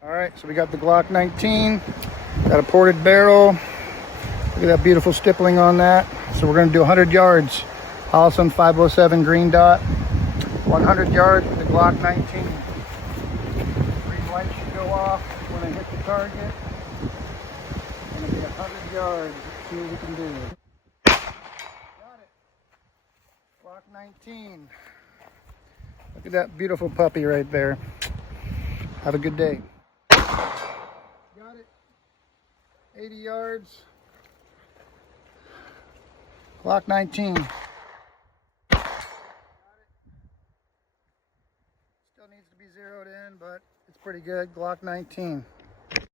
All right, so we got the Glock 19, got a ported barrel. Look at that beautiful stippling on that. So we're gonna do 100 yards. Awesome 507 green dot. 100 yards with the Glock 19. Green light should go off when I hit the target. It's gonna be 100 yards. Let's see what we can do. Got it. Glock 19. Look at that beautiful puppy right there. Have a good day. Got it. 80 yards. Glock 19. Got it. Still needs to be zeroed in, but it's pretty good. Glock 19.